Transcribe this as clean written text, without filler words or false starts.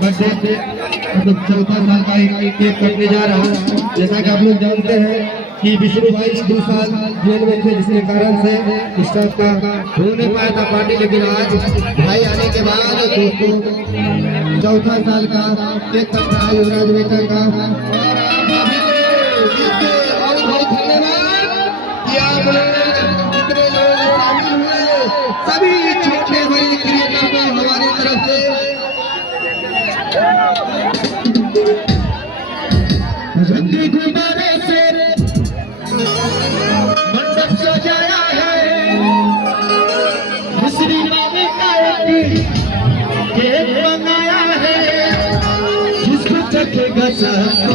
Birthday मतलब 4था साल का एक केक कटने जा रहा है। जैसा कि आप लोग जानते हैं कि विष्णु भाई 2 साल जेल में थे, जिसके कारण से स्टाफ का हो नहीं पाया था पार्टी, लेकिन आज भाई आने के बाद दोस्तों 4था साल का केक कट रहा है युवराज बेटा का। और बहुत धन्यवाद कि आप लोग जितने लोग शामिल हुए, सभी छोटे बड़े क्रिएटर को हमारी तरफ से रंगी गुब्बारे से मंडप सजाया है, मिश्री मामे का केक बनाया है, जिसको चखेगा सब